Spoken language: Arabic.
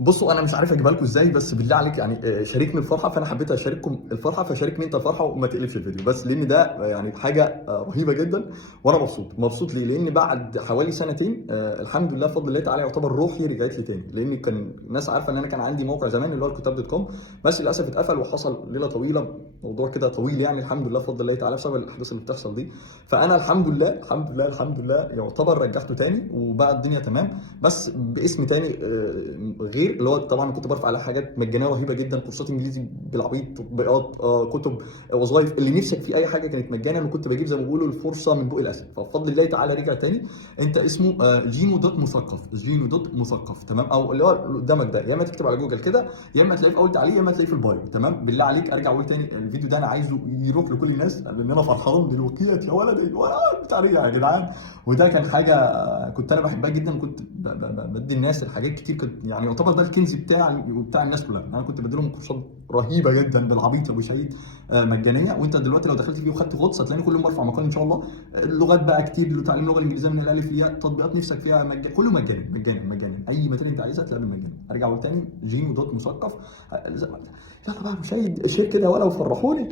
بصوا انا مش عارف اجيبها لكم ازاي، بس بالله عليك يعني شاركني الفرحه، فانا حبيت اشارككم الفرحه، فشاركني انت الفرحه وما تقلبش الفيديو بس، لان ده يعني حاجه رهيبه جدا. وانا مبسوط ليه؟ لان بعد حوالي سنتين الحمد لله بفضل الله تعالى يعتبر روحي رجعت لي تاني، لان كان الناس عارفه ان انا كان عندي موقع زمان اللي هو الكتاب دوت كوم، بس للاسف اتقفل وحصل ليله طويله، موضوع كده طويل يعني. الحمد لله بفضل الله تعالى بسبب الاحداث اللي بتحصل دي، فانا الحمد لله يعتبر رجعته تاني وبقى الدنيا تمام، بس باسم تاني غير اللي هو طبعا كنت برفع على حاجات مجانيه رهيبه جدا، كورسات انجليزي بالعبيط، تطبيقات كتب وظائف، اللي نفسك في اي حاجه كانت مجانا، وكنت بجيب زي ما بيقولوا الفرصه من بوق الاسد، فبفضل الله تعالى رجع تاني. انت اسمه جينو دوت مثقف، جينو دوت مثقف تمام، او اللي هو اللي قدامك ده، يا اما تكتب على جوجل كده، يا اما تلاقيه في اول تعليق، يا اما تلاقيه في البايو تمام. بالله عليك ارجع اقول تاني، الفيديو ده انا عايزه يروح لكل الناس، لان انا فرحان بالوقيت يا ولد الولد بتاع يا جدعان. وده كان حاجه كنت انا بحبها جدا، كنت بدي الناس الحاجات كتير، كنت يعني يعتبر ده الكنز بتاعي وبتاع الناس كلها. انا كنت بدي لهم كورسات رهيبه جدا بالعبيط يا ابو شهيد مجانيه، وانت دلوقتي لو دخلت فيه وخدت غطس هتلاقيني كل يوم برفع مقال ان شاء الله. اللغات بقى كتير، تعليم اللغه الانجليزيه من الالف للياء، تطبيقات نفسك فيها كله مجاني مجاني، اي ماتيريال انت عايزها تلاقيها مجاني. ارجع اقول تاني جينو دوت مثقف. يلا بقى يا ابو شهيد شير كده ولا وفرحوني.